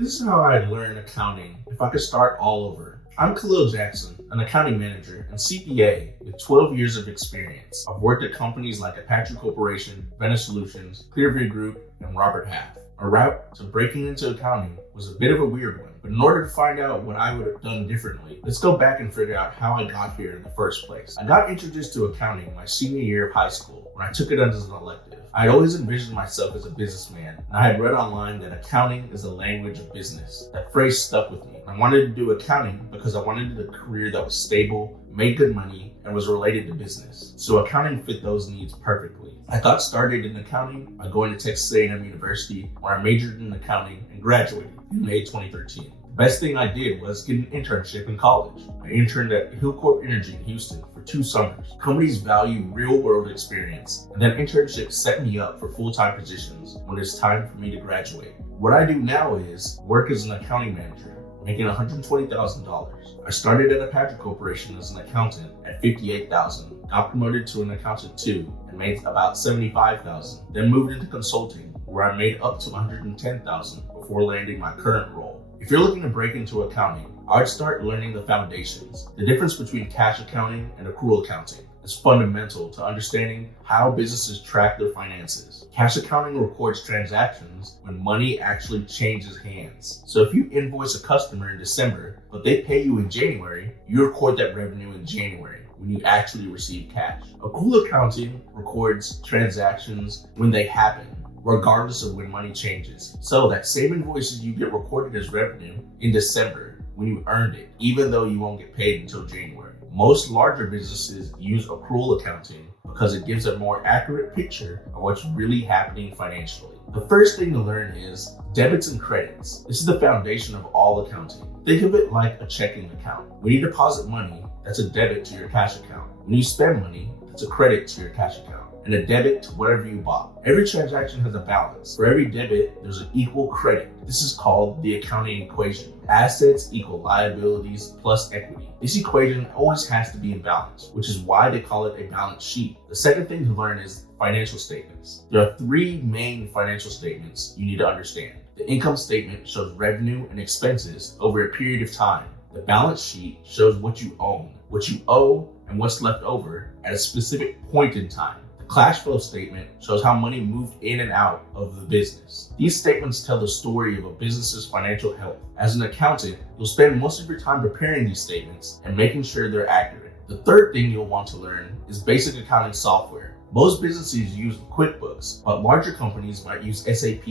This is how I'd learn accounting if I could start all over. I'm Khalil Jackson, an accounting manager and CPA with 12 years of experience. I've worked at companies like Apache Corporation, Venice Solutions, Clearview Group, and Robert Half. My route to breaking into accounting was a bit of a weird one, but in order to find out what I would have done differently, let's go back and figure out how I got here in the first place. I got introduced to accounting my senior year of high school when I took it as an elective. I had always envisioned myself as a businessman, and I had read online that accounting is the language of business. That phrase stuck with me. I wanted to do accounting because I wanted a career that was stable, made good money, and was related to business. So accounting fit those needs perfectly. I got started in accounting by going to Texas A&M University, where I majored in accounting and graduated in May 2013. The best thing I did was get an internship in college. I interned at Hillcorp Energy in Houston for 2 summers. Companies value real-world experience, and that internship set me up for full-time positions when it's time for me to graduate. What I do now is work as an accounting manager, making $120,000. I started at Apache Corporation as an accountant at $58,000, got promoted to an accountant 2 and made about $75,000, then moved into consulting where I made up to $110,000 before landing my current role. If you're looking to break into accounting, I'd start learning the foundations. The difference between cash accounting and accrual accounting is fundamental to understanding how businesses track their finances. Cash accounting records transactions when money actually changes hands. So if you invoice a customer in December, but they pay you in January, you record that revenue in January when you actually receive cash. Accrual accounting records transactions when they happen, regardless of when money changes. So that same invoices you get recorded as revenue in December when you earned it, even though you won't get paid until January. Most larger businesses use accrual accounting because it gives a more accurate picture of what's really happening financially. The first thing to learn is debits and credits. This is the foundation of all accounting. Think of it like a checking account. When you deposit money, that's a debit to your cash account. When you spend money, that's a credit to your cash account, and a debit to whatever you bought. Every transaction has a balance. For every debit, there's an equal credit. This is called the accounting equation. Assets equal liabilities plus equity. This equation always has to be in balance, which is why they call it a balance sheet. The second thing to learn is financial statements. There are 3 main financial statements you need to understand. The income statement shows revenue and expenses over a period of time. The balance sheet shows what you own, what you owe, and what's left over at a specific point in time. Cash flow statement shows how money moved in and out of the business. These statements tell the story of a business's financial health. As an accountant, you'll spend most of your time preparing these statements and making sure they're accurate. The third thing you'll want to learn is basic accounting software. Most businesses use QuickBooks, but larger companies might use SAP,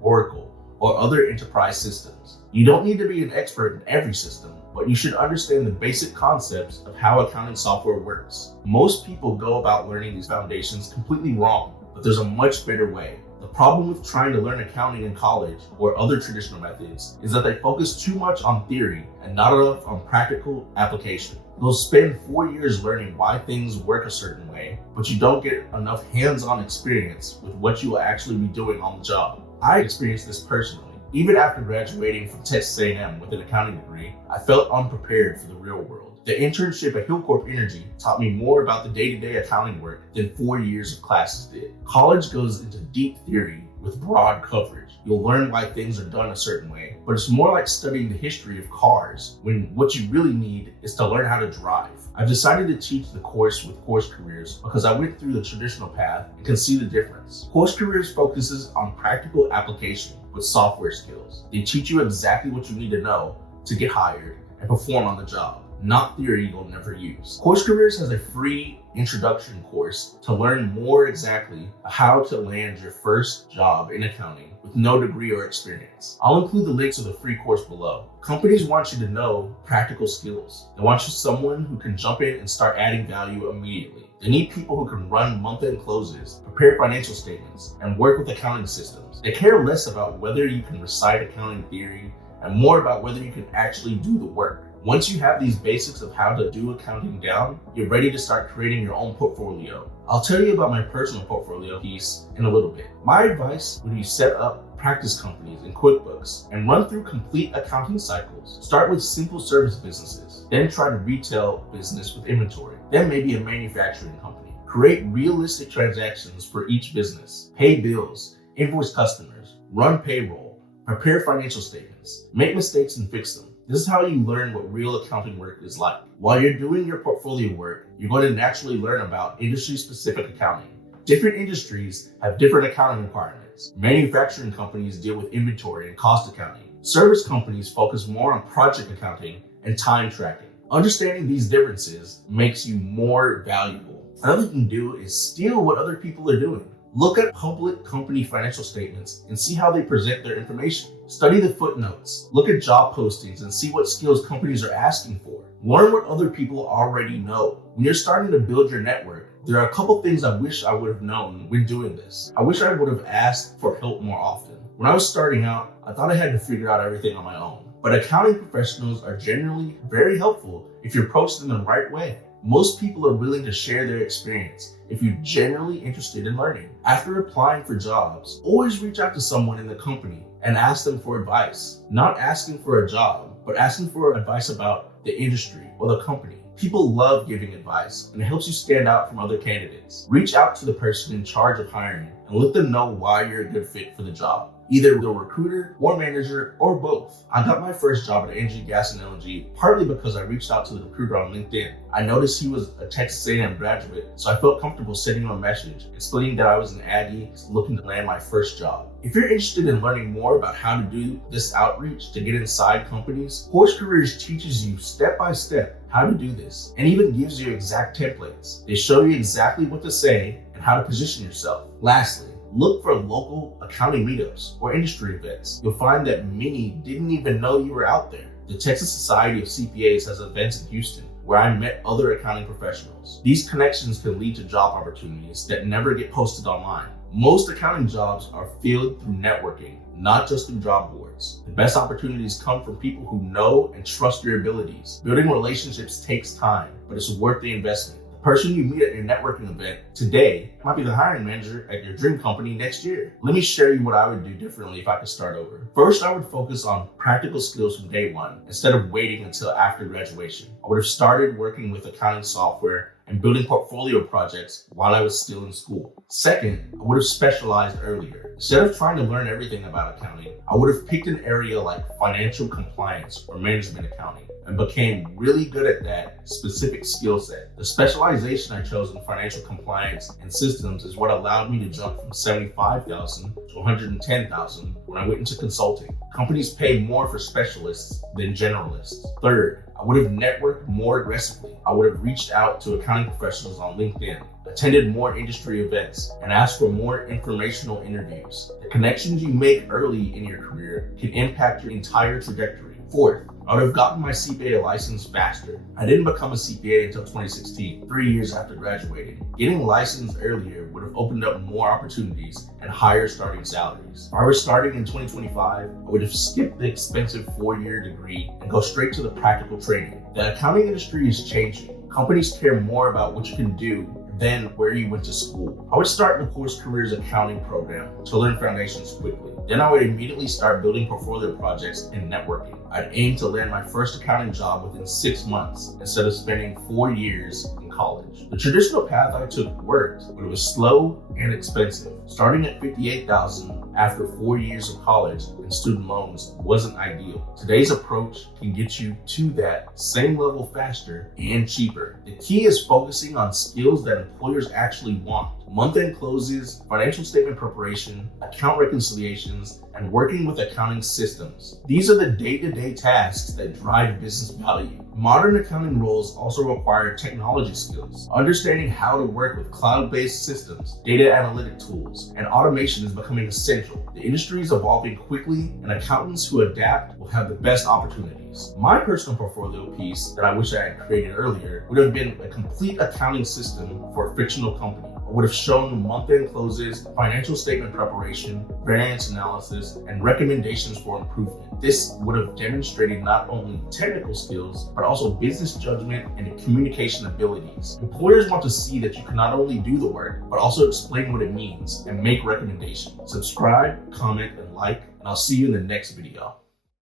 Oracle, or other enterprise systems. You don't need to be an expert in every system, but you should understand the basic concepts of how accounting software works. Most people go about learning these foundations completely wrong, but there's a much better way. The problem with trying to learn accounting in college or other traditional methods is that they focus too much on theory and not enough on practical application. You'll spend 4 years learning why things work a certain way, but you don't get enough hands-on experience with what you will actually be doing on the job. I experienced this personally. Even after graduating from Texas A&M with an accounting degree, I felt unprepared for the real world. The internship at Hillcorp Energy taught me more about the day-to-day accounting work than 4 years of classes did. College goes into deep theory with broad coverage. You'll learn why things are done a certain way, but it's more like studying the history of cars when what you really need is to learn how to drive. I've decided to teach the course with CourseCareers because I went through the traditional path and can see the difference. CourseCareers focuses on practical application with software skills. They teach you exactly what you need to know to get hired and perform on the job, not theory you'll never use. CourseCareers has a free introduction course to learn more exactly how to land your first job in accounting with no degree or experience. I'll include the link to the free course below. Companies want you to know practical skills. They want you someone who can jump in and start adding value immediately. They need people who can run month-end closes, prepare financial statements, and work with accounting systems. They care less about whether you can recite accounting theory and more about whether you can actually do the work. Once you have these basics of how to do accounting down, you're ready to start creating your own portfolio. I'll tell you about my personal portfolio piece in a little bit. My advice would be set up practice companies in QuickBooks and run through complete accounting cycles. Start with simple service businesses, then try to retail business with inventory, then maybe a manufacturing company. Create realistic transactions for each business, pay bills, invoice customers, run payroll, prepare financial statements. accountants. Make mistakes and fix them. This is how you learn what real accounting work is like. While you're doing your portfolio work, you're going to naturally learn about industry-specific accounting. Different industries have different accounting requirements. Manufacturing companies deal with inventory and cost accounting. Service companies focus more on project accounting and time tracking. Understanding these differences makes you more valuable. Another thing you can do is steal what other people are doing. Look at public company financial statements and see how they present their information. Study the footnotes. Look at job postings and see what skills companies are asking for. Learn what other people already know. When you're starting to build your network, there are a couple things I wish I would have known when doing this. I wish I would have asked for help more often. When I was starting out, I thought I had to figure out everything on my own. But accounting professionals are generally very helpful if you're approached in the right way. Most people are willing to share their experience if you're genuinely interested in learning. After applying for jobs, always reach out to someone in the company and ask them for advice. Not asking for a job, but asking for advice about the industry or the company. People love giving advice, and it helps you stand out from other candidates. Reach out to the person in charge of hiring and let them know why you're a good fit for the job. Either the recruiter or manager or both. I got my first job at NG Gas and LNG partly because I reached out to the recruiter on LinkedIn. I noticed he was a Texas A&M graduate, so I felt comfortable sending him a message explaining that I was an Aggie looking to land my first job. If you're interested in learning more about how to do this outreach to get inside companies, CourseCareers teaches you step by step how to do this and even gives you exact templates. They show you exactly what to say and how to position yourself. Lastly, look for local accounting meetups or industry events. You'll find that many didn't even know you were out there. The Texas Society of CPAs has events in Houston where I met other accounting professionals. These connections can lead to job opportunities that never get posted online. Most accounting jobs are filled through networking, not just through job boards. The best opportunities come from people who know and trust your abilities. Building relationships takes time, but it's worth the investment. The person you meet at your networking event today might be the hiring manager at your dream company next year. Let me share you what I would do differently if I could start over. First, I would focus on practical skills from day one instead of waiting until after graduation. I would have started working with accounting software and building portfolio projects while I was still in school. Second, I would have specialized earlier. Instead of trying to learn everything about accounting, I would have picked an area like financial compliance or management accounting and became really good at that specific skill set. The specialization I chose in financial compliance and systems is what allowed me to jump from $75,000 to $110,000 when I went into consulting. Companies pay more for specialists than generalists. Third, I would have networked more aggressively. I would have reached out to accounting professionals on LinkedIn, attended more industry events, and asked for more informational interviews. The connections you make early in your career can impact your entire trajectory. Fourth, I would have gotten my CPA license faster. I didn't become a CPA until 2016, 3 years after graduating. Getting licensed earlier would have opened up more opportunities and higher starting salaries. If I were starting in 2025, I would have skipped the expensive 4-year degree and go straight to the practical training. The accounting industry is changing. Companies care more about what you can do than where you went to school. I would start the CourseCareers accounting program to learn foundations quickly. Then I would immediately start building portfolio projects and networking. I'd aim to land my first accounting job within 6 months instead of spending 4 years in college. The traditional path I took worked, but it was slow and expensive. Starting at $58,000 after 4 years of college and student loans wasn't ideal. Today's approach can get you to that same level faster and cheaper. The key is focusing on skills that employers actually want. Month-end closes, financial statement preparation, account reconciliations, and working with accounting systems. These are the day-to-day tasks that drive business value. Modern accounting roles also require technology skills. Understanding how to work with cloud-based systems, data analytic tools, and automation is becoming essential. The industry is evolving quickly, and accountants who adapt will have the best opportunities. My personal portfolio piece that I wish I had created earlier would have been a complete accounting system for a fictional company. I would have shown month-end closes, financial statement preparation, variance analysis, and recommendations for improvement. This would have demonstrated not only technical skills, but also business judgment and communication abilities. Employers want to see that you can not only do the work, but also explain what it means and make recommendations. Subscribe, comment, and like, and I'll see you in the next video.